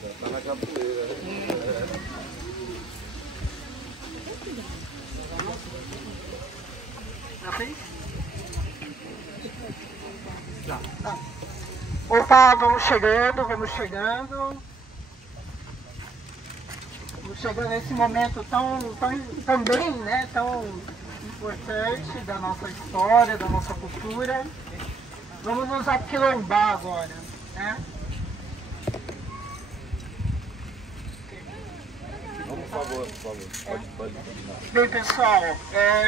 Tá na capoeira. Opa, vamos chegando, vamos chegando. Vamos chegando nesse momento também, né, tão importante da nossa história, da nossa cultura. Vamos nos aquilombar agora, né? Por favor, pode continuar. Bem, pessoal,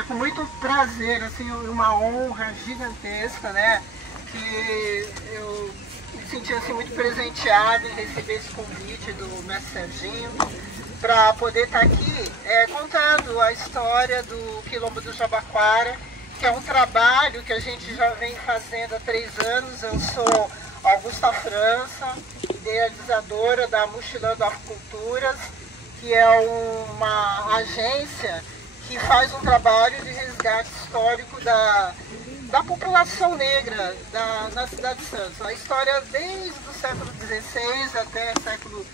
com muito prazer, assim, uma honra gigantesca, né? Que eu me senti assim, muito presenteado em receber esse convite do mestre Serginho para poder estar aqui contando a história do Quilombo do Jabaquara, que é um trabalho que a gente já vem fazendo há 3 anos. Eu sou Augusta França, idealizadora da Mochilando Afroculturas, que é uma agência que faz um trabalho de resgate histórico da população negra na cidade de Santos. A história desde o século XVI até o século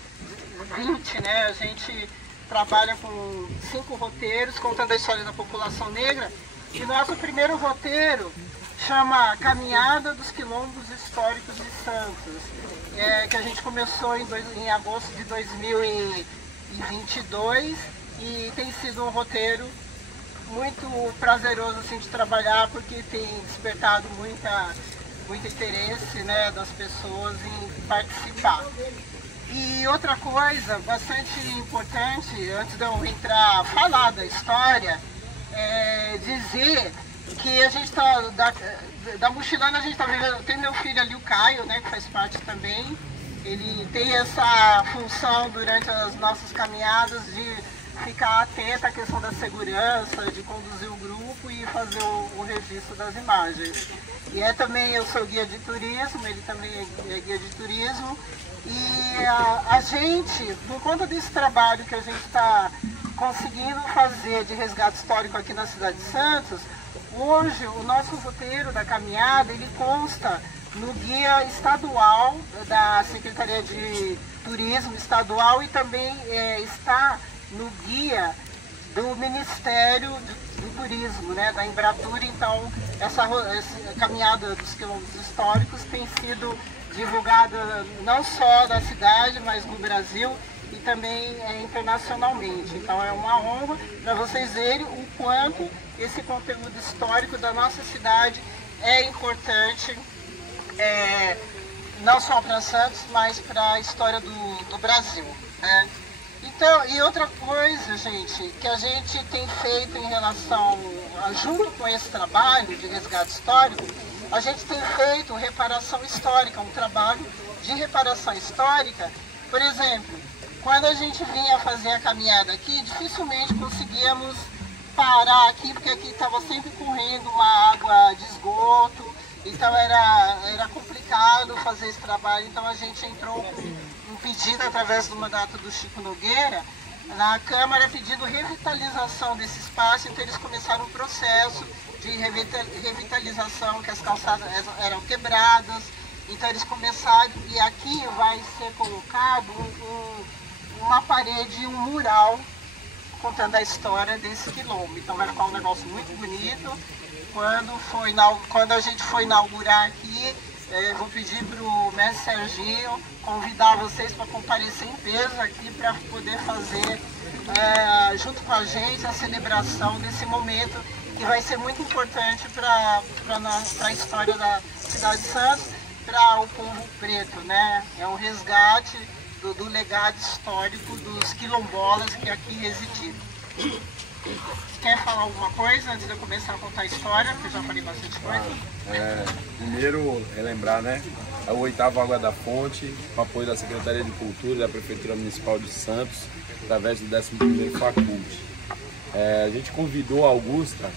XX, né? A gente trabalha com 5 roteiros contando a história da população negra. E nosso primeiro roteiro chama Caminhada dos Quilombos Históricos de Santos, que a gente começou em agosto de 2022 e tem sido um roteiro muito prazeroso assim, de trabalhar, porque tem despertado muito interesse, né, das pessoas em participar. E outra coisa bastante importante, antes de eu falar da história, dizer que a gente está, da Mochilando, a gente está vivendo, tem meu filho ali, o Caio, né, que faz parte também. Ele tem essa função durante as nossas caminhadas de ficar atento à questão da segurança, de conduzir o grupo e fazer o registro das imagens. E também eu sou guia de turismo, ele também é guia de turismo. E a gente, por conta desse trabalho que a gente está conseguindo fazer de resgate histórico aqui na cidade de Santos, hoje o nosso roteiro da caminhada, ele consta no guia estadual da Secretaria de Turismo Estadual e também está no guia do Ministério do Turismo, né, da Embratur. Então, essa caminhada dos quilombos históricos tem sido divulgada não só na cidade, mas no Brasil e também internacionalmente. Então, é uma honra para vocês verem o quanto esse conteúdo histórico da nossa cidade é importante, não só para Santos, mas para a história do Brasil, né? Então, e outra coisa, gente, que a gente tem feito em relação, junto com esse trabalho de resgate histórico, a gente tem feito reparação histórica, um trabalho de reparação histórica. Por exemplo, quando a gente vinha fazer a caminhada aqui, dificilmente conseguíamos parar aqui, porque aqui estava sempre correndo uma água de esgoto, então era complicado fazer esse trabalho. Então a gente entrou com um pedido através do mandato do Chico Nogueira na Câmara pedindo revitalização desse espaço. Então eles começaram um processo de revitalização, que as calçadas eram quebradas. Então eles começaram, e aqui vai ser colocado uma parede, um mural contando a história desse quilombo. Então vai ficar um negócio muito bonito. Quando a gente for inaugurar aqui, vou pedir para o mestre Serginho convidar vocês para comparecer em peso aqui para poder fazer, junto com a gente, a celebração desse momento, que vai ser muito importante para a história da cidade de Santos, para o povo preto, né? É um resgate do legado histórico dos quilombolas que aqui residiram. Quer falar alguma coisa antes de eu começar a contar a história? Porque eu já falei bastante coisa. Primeiro, lembrar, né? A 8ª Água da Fonte, com apoio da Secretaria de Cultura e da Prefeitura Municipal de Santos, através do 11º Facult. A gente convidou a Augusta,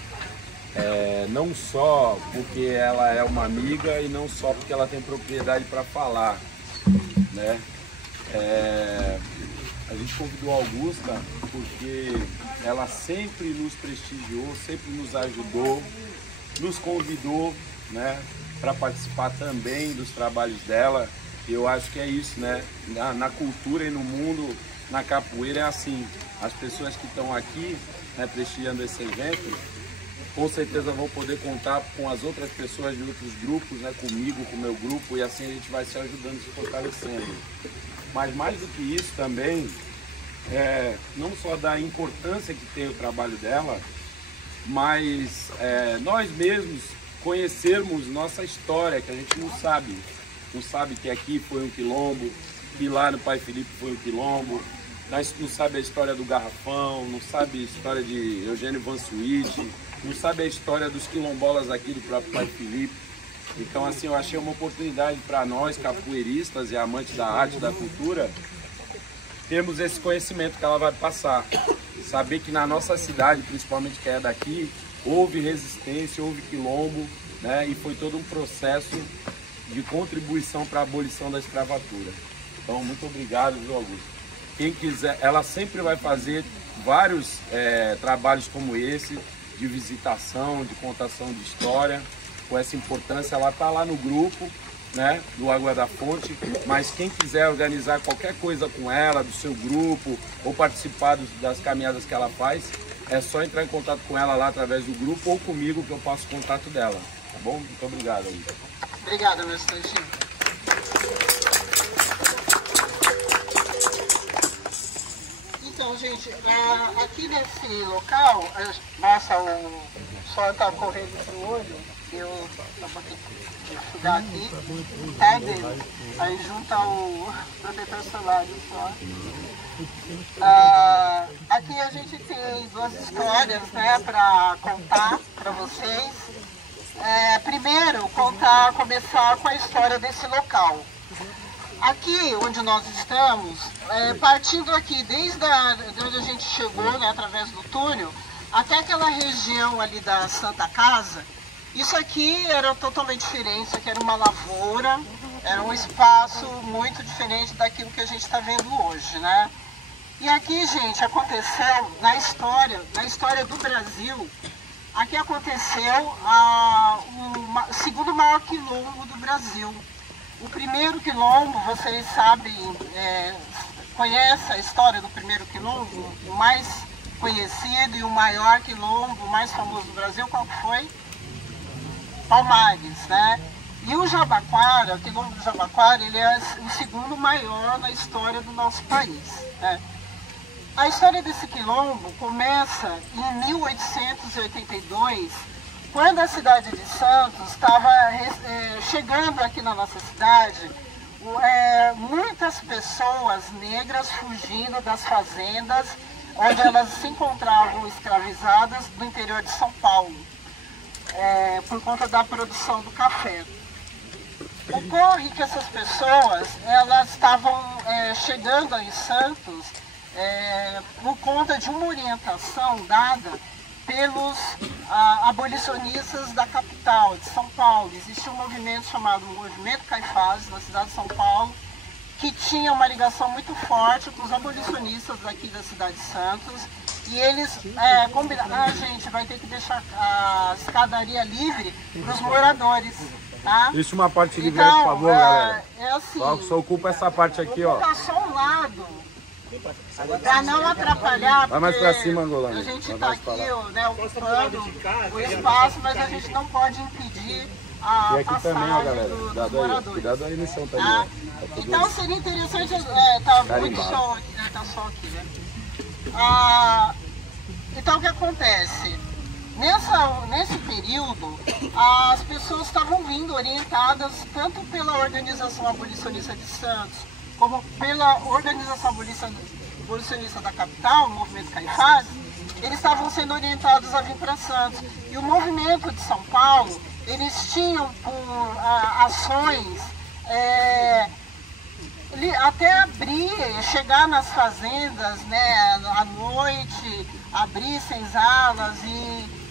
não só porque ela é uma amiga e não só porque ela tem propriedade para falar, né? A gente convidou a Augusta porque ela sempre nos prestigiou, sempre nos ajudou, nos convidou, né, para participar também dos trabalhos dela. eu acho que é isso, né? Na cultura e no mundo, na capoeira é assim. As pessoas que estão aqui, né, prestigiando esse evento, com certeza vão poder contar com as outras pessoas de outros grupos, né, comigo, com o meu grupo, e assim a gente vai se ajudando, se fortalecendo. Mas mais do que isso também, não só da importância que tem o trabalho dela, mas nós mesmos conhecermos nossa história, que a gente não sabe. Não sabe que aqui foi um quilombo, que lá no Pai Felipe foi um quilombo, nós não sabe a história do Garrafão, não sabe a história de Eugênio Vansuíte, não sabe a história dos quilombolas aqui do próprio Pai Felipe. Então, assim, eu achei uma oportunidade para nós, capoeiristas e amantes da arte e da cultura, termos esse conhecimento que ela vai passar. Saber que na nossa cidade, principalmente que é daqui, houve resistência, houve quilombo, né? E foi todo um processo de contribuição para a abolição da escravatura. Então, muito obrigado, viu, Augusto? Quem quiser, ela sempre vai fazer vários trabalhos como esse, de visitação, de contação de história, com essa importância. Ela está lá no grupo, né, do Água da Fonte, mas quem quiser organizar qualquer coisa com ela, do seu grupo, ou participar das caminhadas que ela faz, é só entrar em contato com ela lá através do grupo ou comigo, que eu passo o contato dela, tá bom? Muito obrigado aí. Obrigada, meu Santinho. Então, gente, aqui nesse local, nossa, o sol está correndo pro olho, eu vou ter que estudar aqui, tá, dele? Aí junta o protetor solar só. Aqui a gente tem duas histórias, né, para contar para vocês. Primeiro, começar com a história desse local. Aqui onde nós estamos, partindo aqui desde onde a gente chegou, né, através do túnel, até aquela região ali da Santa Casa, isso aqui era totalmente diferente, isso aqui era uma lavoura, era um espaço muito diferente daquilo que a gente está vendo hoje, né? E aqui, gente, aconteceu, na história do Brasil, aqui aconteceu o segundo maior quilombo do Brasil. O primeiro quilombo, vocês sabem, conhecem a história do primeiro quilombo, o mais conhecido e o maior quilombo, o mais famoso do Brasil, qual que foi? Palmares, né? E o Jabaquara, o quilombo do Jabaquara, ele é o segundo maior na história do nosso país, né? A história desse quilombo começa em 1882, quando a cidade de Santos estava chegando aqui na nossa cidade, muitas pessoas negras fugindo das fazendas onde elas se encontravam escravizadas no interior de São Paulo, por conta da produção do café. Ocorre que essas pessoas elas estavam chegando em Santos por conta de uma orientação dada pelos abolicionistas da capital, de São Paulo. Existia um movimento chamado Movimento Caifás, na cidade de São Paulo, que tinha uma ligação muito forte com os abolicionistas daqui da cidade de Santos. E eles combinaram, a gente vai ter que deixar a escadaria livre para os moradores. Tá? Deixa uma parte livre aí, por favor, galera. Assim, só ocupa essa parte aqui, ó. Ocupa só um lado. Para não atrapalhar, vai mais pra cima, Golani. A gente está aqui, né, ocupando o espaço, mas a gente não pode impedir a e aqui passagem também, ó, galera. dos moradores. Cuidado aí no chão também. Tá? Então seria interessante, tá muito sol aqui, né, tá sol aqui, né? Então o que acontece? Nesse período, as pessoas estavam vindo orientadas tanto pela Organização Abolicionista de Santos, como pela Organização Abolicionista da capital, o Movimento Caifás. Eles estavam sendo orientados a vir para Santos. E o movimento de São Paulo, eles tinham por ações até abrir, chegar nas fazendas, né, à noite, abrir senzalas e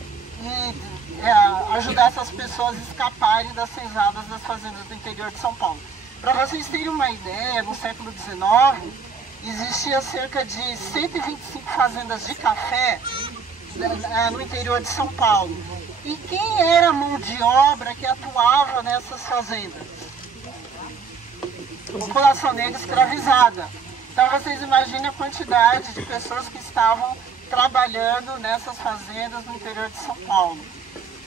ajudar essas pessoas a escaparem das senzalas das fazendas do interior de São Paulo. Para vocês terem uma ideia, no século XIX, existia cerca de 125 fazendas de café no interior de São Paulo. E quem era a mão de obra que atuava nessas fazendas? população negra escravizada. Então vocês imaginem a quantidade de pessoas que estavam trabalhando nessas fazendas no interior de São Paulo.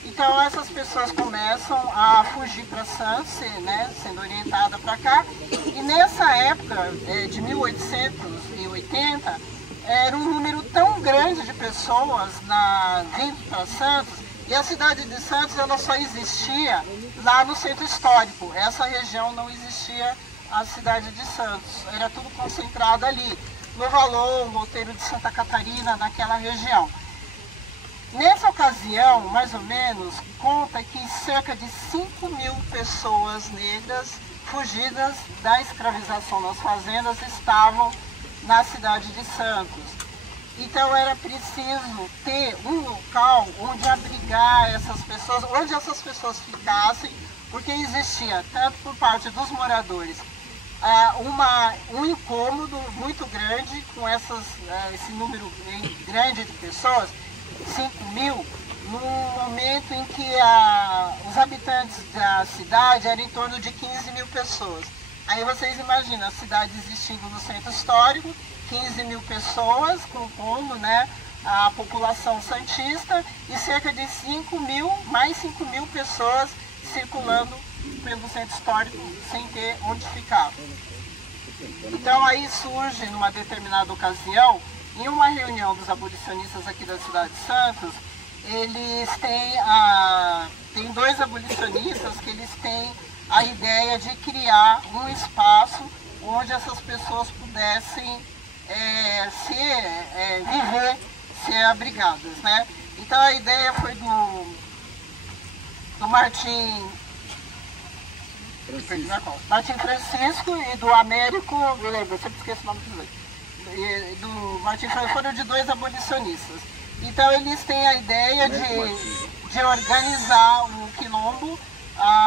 Então essas pessoas começam a fugir para Santos, né, sendo orientada para cá, e nessa época de 1880, era um número tão grande de pessoas vindo para Santos, e a cidade de Santos ela só existia lá no centro histórico. Essa região não existia a cidade de Santos, era tudo concentrado ali, no Valor, no Outeiro de Santa Catarina, naquela região. Nessa ocasião, mais ou menos, conta que cerca de 5.000 pessoas negras fugidas da escravização nas fazendas estavam na cidade de Santos. Então era preciso ter um local onde abrigar essas pessoas, onde essas pessoas ficassem, porque existia, tanto por parte dos moradores, um incômodo muito grande com esse número grande de pessoas, 5.000, no momento em que os habitantes da cidade eram em torno de 15.000 pessoas. Aí vocês imaginam a cidade existindo no centro histórico, 15.000 pessoas compondo, né, a população santista, e cerca de 5.000 pessoas circulando pelo centro histórico sem ter onde ficar. Então aí surge, numa determinada ocasião, em uma reunião dos abolicionistas aqui da cidade de Santos, eles têm dois abolicionistas que eles têm a ideia de criar um espaço onde essas pessoas pudessem viver, ser abrigadas, né? Então a ideia foi do Martim Francisco e do Américo, eu lembro, eu sempre esqueço o nome dos dois. Do Martim Francisco, foram de dois abolicionistas. Então eles têm a ideia de organizar um quilombo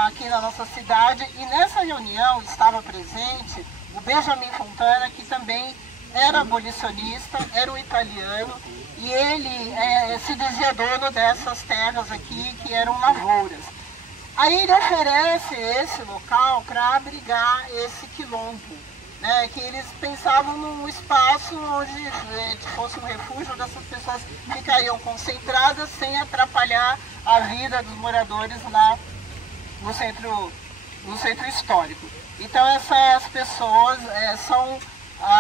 aqui na nossa cidade, e nessa reunião estava presente o Benjamin Fontana, que também era abolicionista, era um italiano, e ele se dizia dono dessas terras aqui que eram lavouras. Aí ele oferece esse local para abrigar esse quilombo, né, que eles pensavam num espaço onde fosse um refúgio, onde essas pessoas ficariam concentradas sem atrapalhar a vida dos moradores lá no centro histórico. Então essas pessoas são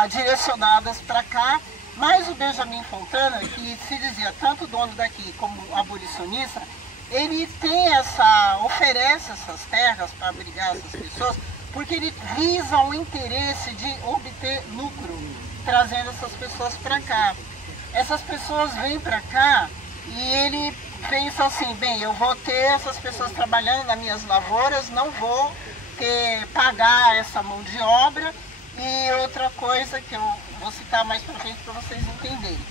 direcionadas para cá, mas o Benjamin Fontana, que se dizia tanto dono daqui como abolicionista, ele oferece essas terras para abrigar essas pessoas, porque ele visa o interesse de obter lucro, trazendo essas pessoas para cá. Essas pessoas vêm para cá e ele pensa assim, bem, eu vou ter essas pessoas trabalhando nas minhas lavouras, não vou pagar essa mão de obra. E outra coisa que eu vou citar mais para frente para vocês entenderem.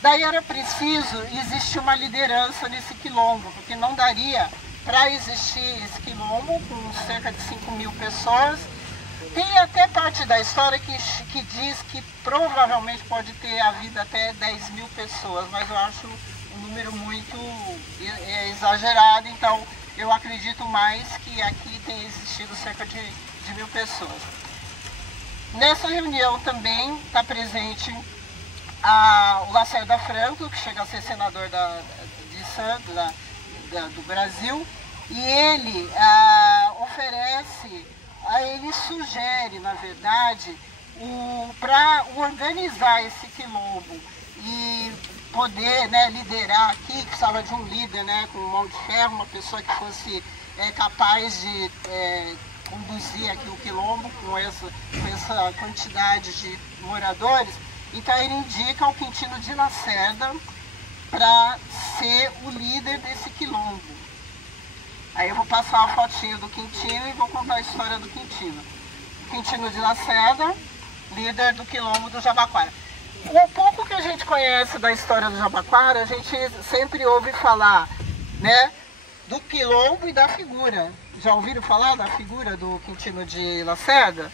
Daí era preciso existir uma liderança nesse quilombo, porque não daria para existir esse quilombo com cerca de 5.000 pessoas. Tem até parte da história que diz que provavelmente pode ter havido até 10.000 pessoas, mas eu acho um número muito exagerado, então eu acredito mais que aqui tenha existido cerca de 1.000 pessoas. Nessa reunião também está presente o Lacerda Franco, que chega a ser senador de Santos, do Brasil, e ele ele sugere, na verdade, para organizar esse quilombo e poder, né, liderar aqui, que precisava de um líder, né, com mão de ferro, uma pessoa que fosse capaz de conduzir aqui o quilombo com essa quantidade de moradores. Então ele indica o Quintino de Lacerda para ser o líder desse quilombo. Aí eu vou passar a fotinho do Quintino e vou contar a história do Quintino. Quintino de Lacerda, líder do quilombo do Jabaquara. O pouco que a gente conhece da história do Jabaquara, a gente sempre ouve falar, né, do quilombo e da figura. Já ouviram falar da figura do Quintino de Lacerda?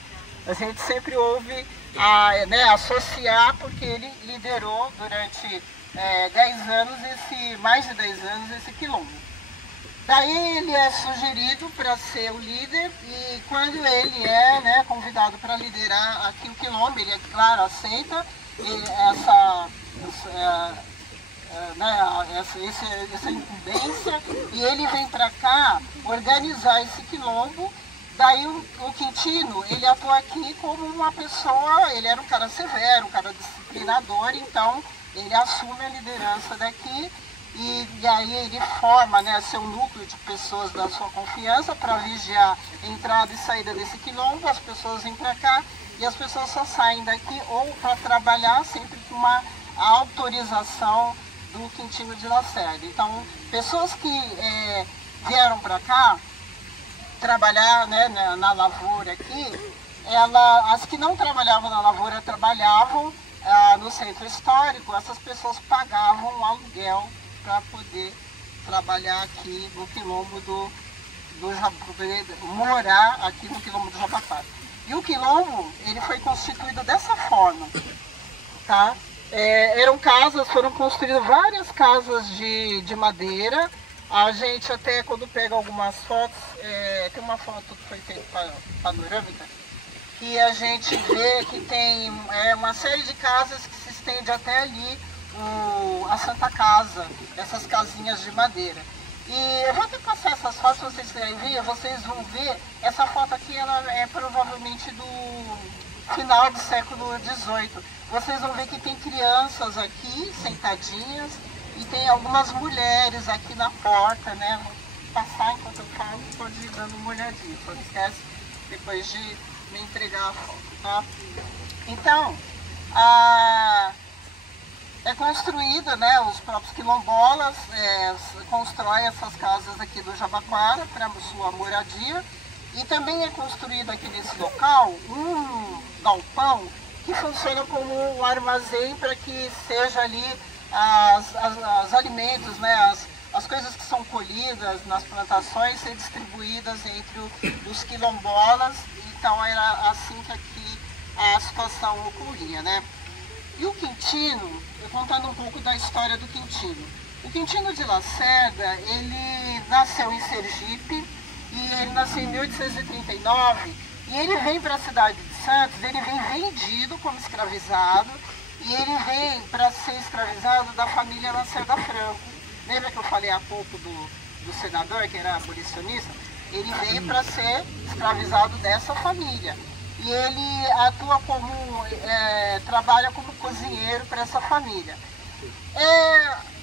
A gente sempre ouve associar, porque ele liderou durante 10 anos, mais de 10 anos, esse quilombo. Daí ele é sugerido para ser o líder e quando ele é, né, convidado para liderar aqui o Quilombo, ele, é claro, aceita essa incumbência e ele vem para cá organizar esse Quilombo. Daí o Quintino, ele atua aqui como uma pessoa, ele era um cara severo, um cara disciplinador, então ele assume a liderança daqui. E aí ele forma, né, seu núcleo de pessoas da sua confiança para vigiar a entrada e saída desse quilombo. As pessoas vêm para cá e as pessoas só saem daqui ou para trabalhar sempre com uma autorização do Quintino de Lacerda. Então, pessoas que vieram para cá trabalhar, né, na lavoura aqui, as que não trabalhavam na lavoura trabalhavam no centro histórico. Essas pessoas pagavam um aluguel para poder trabalhar aqui no quilombo morar aqui no quilombo do Jabaquara. E o quilombo, ele foi constituído dessa forma, tá? Foram construídas várias casas de madeira. A gente até, quando pega algumas fotos, tem uma foto que foi feita panorâmica, que a gente vê que tem uma série de casas que se estende até ali, a Santa Casa, essas casinhas de madeira. E eu vou até passar essas fotos, vocês querem ver, vocês vão ver, essa foto aqui ela é provavelmente do final do século XVIII. Vocês vão ver que tem crianças aqui, sentadinhas, e tem algumas mulheres aqui na porta, né? Vou passar enquanto eu falo, pode ir dando uma olhadinha, não esquece depois de me entregar a foto, tá? Então, é construída, né, os próprios quilombolas constroem essas casas aqui do Jabaquara para sua moradia, e também é construído aqui nesse local um galpão que funciona como um armazém para que seja ali os alimentos, né, as coisas que são colhidas nas plantações ser distribuídas entre os quilombolas. Então era assim que aqui a situação ocorria, né? E o Quintino, contando um pouco da história do Quintino. O Quintino de Lacerda, ele nasceu em Sergipe e ele nasceu em 1839 e ele vem para a cidade de Santos, ele vem vendido como escravizado e ele vem para ser escravizado da família Lacerda Franco. Lembra que eu falei há pouco do senador que era abolicionista? Ele veio para ser escravizado dessa família. E ele atua trabalha como cozinheiro para essa família.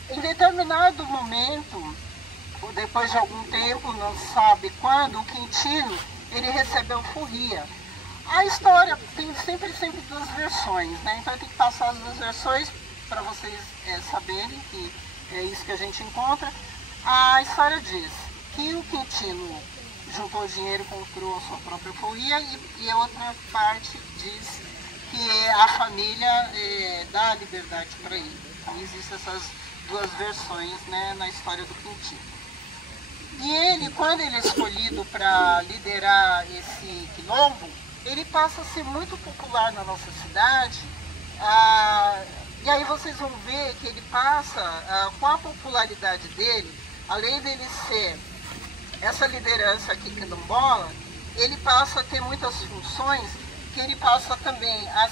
Em determinado momento, depois de algum tempo, não sabe quando, o Quintino, ele recebeu alforria. A história tem sempre duas versões, né? Então eu tenho que passar as duas versões para vocês saberem que é isso que a gente encontra. A história diz que o Quintino juntou dinheiro, comprou a sua própria alforria, e a outra parte diz que a família dá a liberdade para ele. Então existem essas duas versões, né, na história do Quintino. E ele, quando ele é escolhido para liderar esse quilombo, ele passa a ser muito popular na nossa cidade. E aí vocês vão ver que ele passa, com a popularidade dele, além dele ser essa liderança aqui quilombola, ele passa a ter muitas funções, que ele passa também a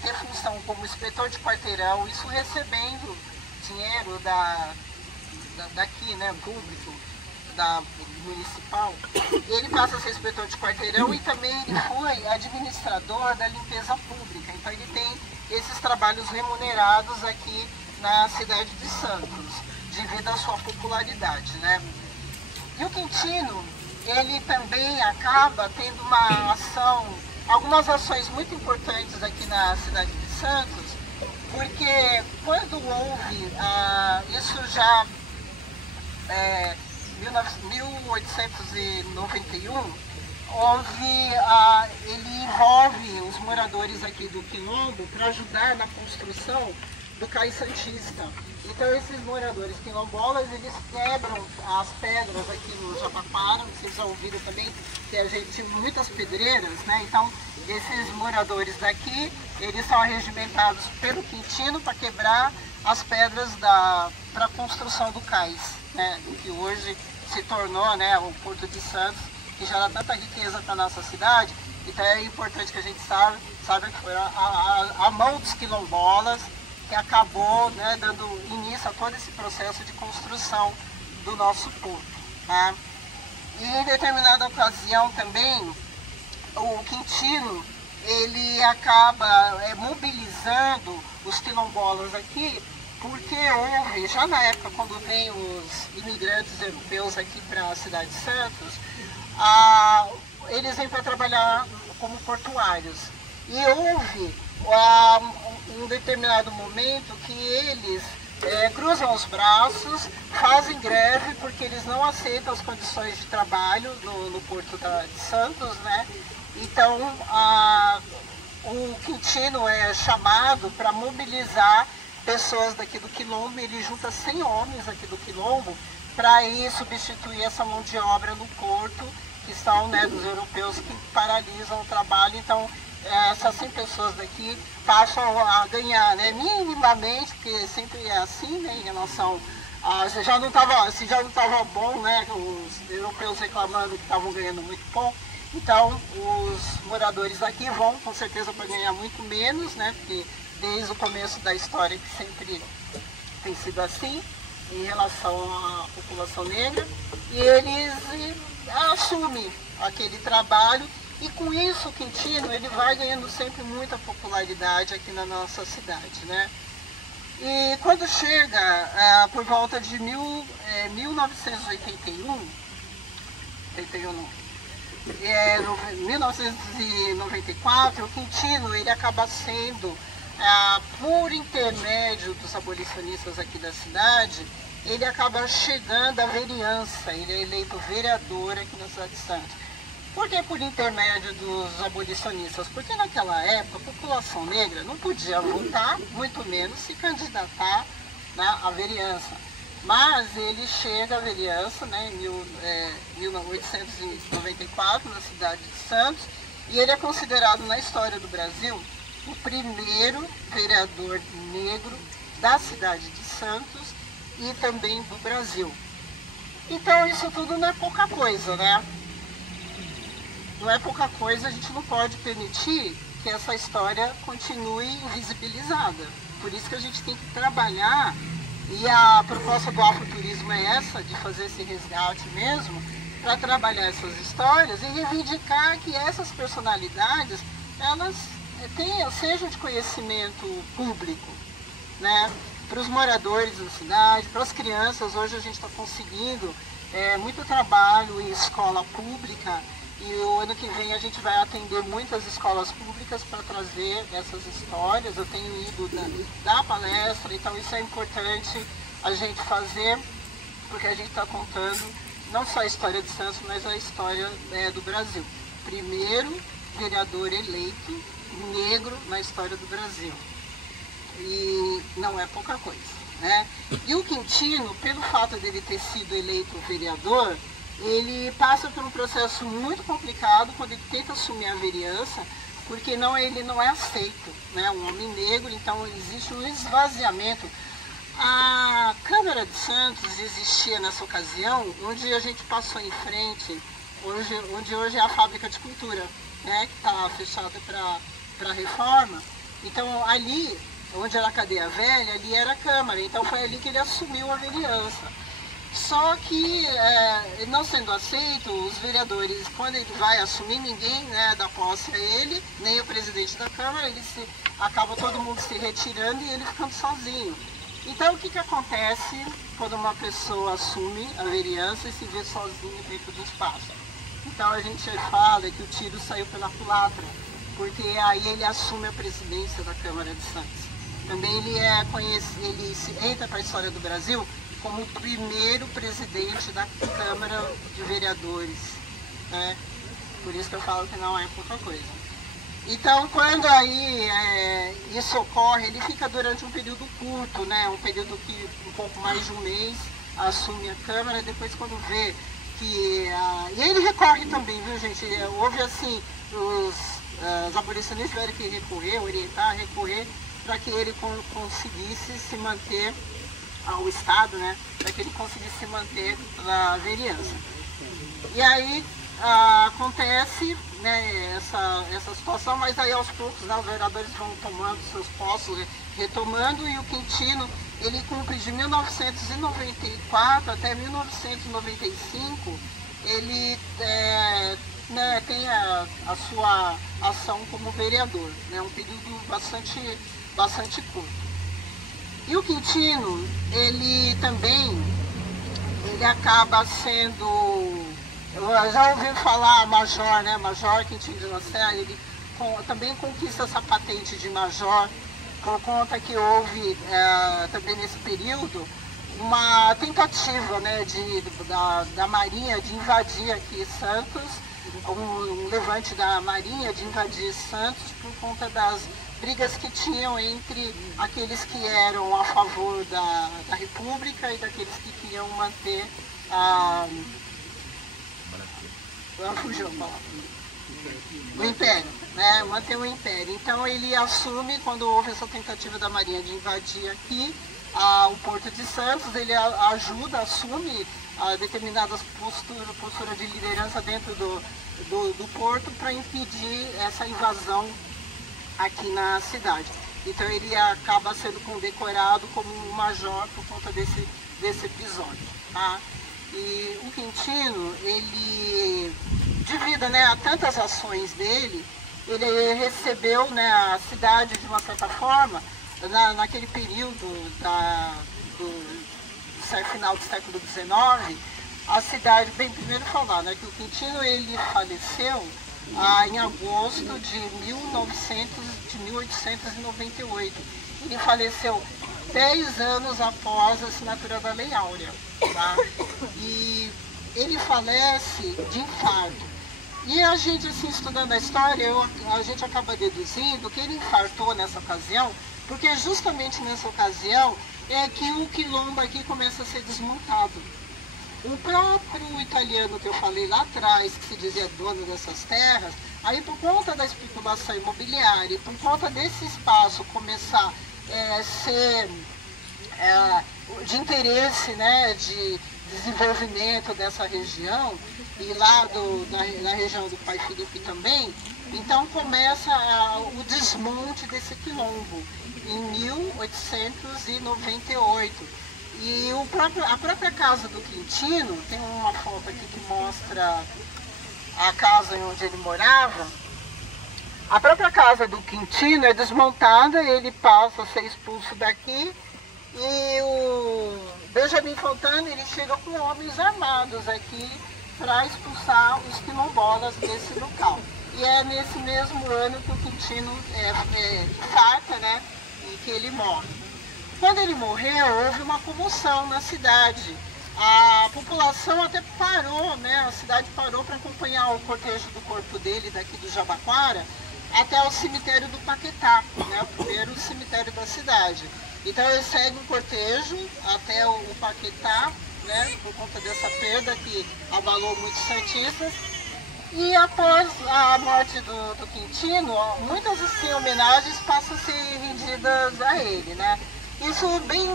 ter função como inspetor de quarteirão, isso recebendo dinheiro daqui, né, público, municipal. Ele passa a ser inspetor de quarteirão e também ele foi administrador da limpeza pública. Então ele tem esses trabalhos remunerados aqui na cidade de Santos, devido à sua popularidade, né? E o Quintino, ele também acaba tendo algumas ações muito importantes aqui na cidade de Santos, porque quando houve, isso já 1891, ele envolve os moradores aqui do Quilombo para ajudar na construção do Cais Santista. Então esses moradores quilombolas, eles quebram as pedras aqui no Jabaquara, vocês já ouviram também que a gente tem muitas pedreiras, né? Então esses moradores daqui, eles são arregimentados pelo Quintino para quebrar as pedras para a construção do cais, né? Que hoje se tornou, né, o Porto de Santos, que gera tanta riqueza para a nossa cidade. Então é importante que a gente saiba que foi a mão dos quilombolas que acabou, né, dando início a todo esse processo de construção do nosso porto, né? E em determinada ocasião também, o Quintino, ele acaba mobilizando os quilombolas aqui, porque houve, já na época quando vem os imigrantes europeus aqui para a cidade de Santos, eles vêm para trabalhar como portuários. E houve um determinado momento que eles cruzam os braços, fazem greve porque eles não aceitam as condições de trabalho no Porto de Santos, né? Então o Quintino é chamado para mobilizar pessoas daqui do Quilombo. Ele junta 100 homens aqui do Quilombo para ir substituir essa mão de obra no porto, que são, né, dos europeus que paralisam o trabalho. Então essas 100 pessoas daqui passam a ganhar, né, minimamente, porque sempre é assim, né, em relação se já não estava bom, né, os europeus reclamando que estavam ganhando muito pouco. Então os moradores daqui vão com certeza para ganhar muito menos, né, porque desde o começo da história que sempre tem sido assim em relação à população negra, e eles assumem aquele trabalho. E com isso o Quintino ele vai ganhando sempre muita popularidade aqui na nossa cidade, né? E quando chega por volta de 1994, o Quintino ele acaba sendo, por intermédio dos abolicionistas aqui da cidade, ele acaba chegando à vereança, ele é eleito vereador aqui na cidade de Santos. Por que por intermédio dos abolicionistas? Porque naquela época a população negra não podia votar, muito menos se candidatar, né, à vereança. Mas ele chega à vereança, né, em 1894, na cidade de Santos, e ele é considerado na história do Brasil o primeiro vereador negro da cidade de Santos e também do Brasil. Então isso tudo não é pouca coisa, né? Não é pouca coisa, a gente não pode permitir que essa história continue invisibilizada. Por isso que a gente tem que trabalhar, e a proposta do afroturismo é essa, de fazer esse resgate mesmo, para trabalhar essas histórias e reivindicar que essas personalidades, elas sejam de conhecimento público, né? Para os moradores da cidade, para as crianças. Hoje a gente está conseguindo muito trabalho em escola pública, e o ano que vem a gente vai atender muitas escolas públicas para trazer essas histórias. Eu tenho ido dar palestra, então isso é importante a gente fazer, porque a gente está contando não só a história de Santos, mas a história do Brasil. Primeiro vereador eleito negro na história do Brasil. E não é pouca coisa, né? E o Quintino, pelo fato dele ter sido eleito vereador, ele passa por um processo muito complicado quando ele tenta assumir a vereança, porque ele não é aceito, né? Um homem negro, então existe um esvaziamento. A Câmara de Santos existia nessa ocasião, onde a gente passou em frente, onde hoje é a Fábrica de Cultura, né? Que está fechada para reforma. Então ali, onde era a Cadeia Velha, ali era a Câmara, então foi ali que ele assumiu a vereança. Só que, não sendo aceito, os vereadores, quando ele vai assumir, ninguém, né, dá posse a ele, nem o presidente da Câmara, acaba todo mundo se retirando e ele ficando sozinho. Então o que acontece quando uma pessoa assume a vereança e se vê sozinho dentro do espaço? Então a gente fala que o tiro saiu pela culatra, porque aí ele assume a presidência da Câmara de Santos. Também ele entra para a história do Brasil como o primeiro presidente da Câmara de Vereadores, né? Por isso que eu falo que não é pouca coisa. Então, quando aí isso ocorre, ele fica durante um período curto, né? Um período que um pouco mais de um mês assume a Câmara, depois quando vê que... E ele recorre também, viu, gente? Houve assim, os abolicionistas tiveram que recorrer, orientar, recorrer, para que ele conseguisse se manter ao Estado, né, para que ele conseguisse se manter na vereança. E aí acontece, né, essa situação, mas aí aos poucos, né, os vereadores vão tomando seus postos, retomando, e o Quintino, ele cumpre de 1994 até 1995, ele né, tem a sua ação como vereador, né, um período bastante curto. E o Quintino, ele também, ele acaba sendo, eu já ouvi falar major, né, Major Quintino de Lacerda, ele também conquista essa patente de major, por conta que houve também nesse período uma tentativa, né, da Marinha de invadir aqui Santos, um levante da Marinha de invadir Santos por conta das brigas que tinham entre aqueles que eram a favor da República e daqueles que queriam manter o Império, né? Manter o Império. Então ele assume, quando houve essa tentativa da Marinha de invadir aqui o Porto de Santos, ele assume determinadas posturas de liderança dentro do porto para impedir essa invasão aqui na cidade. Então ele acaba sendo condecorado como um major por conta desse episódio, tá? E o Quintino, ele, devido, né, a tantas ações dele, ele recebeu, né, a cidade de uma certa forma, naquele período do final do século XIX, a cidade, bem, primeiro falar, né, que o Quintino, ele faleceu em agosto de 1898. Ele faleceu 10 anos após a assinatura da Lei Áurea, tá? E ele falece de infarto. E a gente, assim, estudando a história, a gente acaba deduzindo que ele infartou nessa ocasião, porque justamente nessa ocasião é que o quilombo aqui começa a ser desmontado. O próprio italiano que eu falei lá atrás, que se dizia dono dessas terras, aí por conta da especulação imobiliária e por conta desse espaço começar a ser de interesse, né, de desenvolvimento dessa região, e lá na região do Pai Felipe também, então começa o desmonte desse quilombo em 1898. E a própria casa do Quintino, tem uma foto aqui que mostra a casa onde ele morava. A própria casa do Quintino é desmontada, ele passa a ser expulso daqui, e o Benjamin Fontana, ele chega com homens armados aqui para expulsar os quilombolas desse local. E é nesse mesmo ano que o Quintino infarta, né, e que ele morre. Quando ele morreu, houve uma comoção na cidade. A população até parou, né? A cidade parou para acompanhar o cortejo do corpo dele daqui do Jabaquara até o cemitério do Paquetá, né? O primeiro cemitério da cidade. Então ele segue um cortejo até o Paquetá, né? Por conta dessa perda que abalou muitos santistas. E após a morte do Quintino, muitas assim, homenagens passam a ser rendidas a ele, né? Isso bem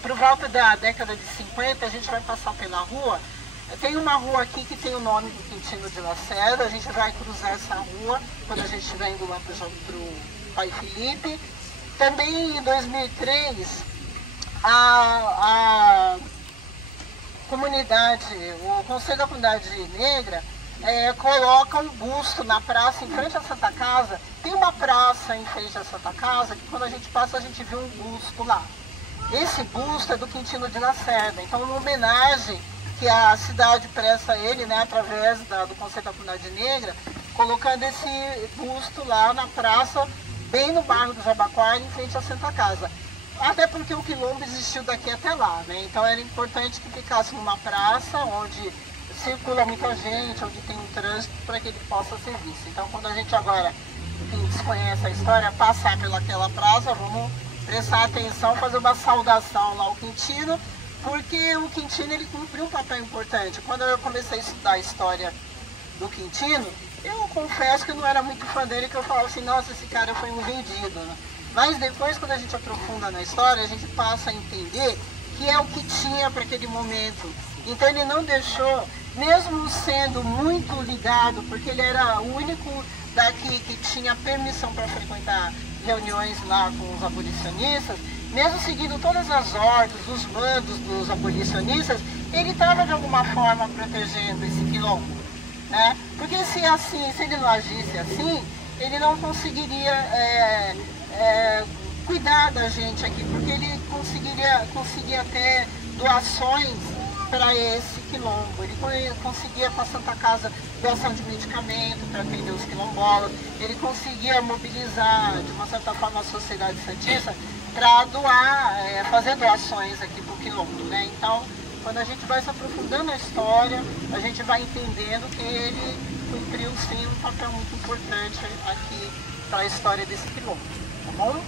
por volta da década de 50, a gente vai passar pela rua. Tem uma rua aqui que tem o nome do Quintino de Lacerda, a gente vai cruzar essa rua quando a gente estiver indo lá para o Pai Felipe. Também em 2003, a comunidade, o Conselho da Comunidade Negra, coloca um busto na praça em frente à Santa Casa. Tem uma praça em frente à Santa Casa que quando a gente passa a gente vê um busto lá. Esse busto é do Quintino de Lacerda, então uma homenagem que a cidade presta a ele, né, através do Conselho da Comunidade Negra, colocando esse busto lá na praça, bem no bairro do Jabaquara, em frente à Santa Casa. Até porque o quilombo existiu daqui até lá, né? Então era importante que ficasse numa praça onde circula muita gente, onde tem um trânsito, para que ele possa ser visto. Então quando a gente agora, quem desconhece a história, passar pelaquela praça, vamos prestar atenção, fazer uma saudação lá ao Quintino, porque o Quintino, ele cumpriu um papel importante. Quando eu comecei a estudar a história do Quintino, eu confesso que eu não era muito fã dele, que eu falava assim, nossa, esse cara foi um vendido, né? Mas depois, quando a gente aprofunda na história, a gente passa a entender que é o que tinha para aquele momento. Então ele não deixou, mesmo sendo muito ligado, porque ele era o único daqui que tinha permissão para frequentar reuniões lá com os abolicionistas, mesmo seguindo todas as ordens, os mandos dos abolicionistas, ele estava de alguma forma protegendo esse quilombo, né? Porque se ele não agisse assim, ele não conseguiria cuidar da gente aqui, porque ele conseguia ter doações para esse quilombo. Ele conseguia com a Santa Casa doação de medicamento para atender os quilombolas, ele conseguia mobilizar de uma certa forma a sociedade santista para doar, fazer doações aqui para o quilombo, né? Então, quando a gente vai se aprofundando na história, a gente vai entendendo que ele cumpriu sim um papel muito importante aqui para a história desse quilombo, tá bom?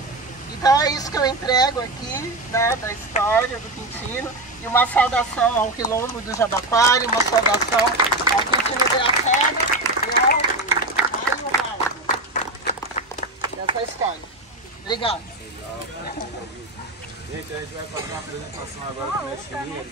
Então é isso que eu entrego aqui, né, da história do Quintino, e uma saudação ao quilombo do Jabaquara, uma saudação ao Quintino Graciano e ao Mário Mauro, dessa história. Obrigada. Gente, a gente vai fazer uma apresentação agora com o Chininha.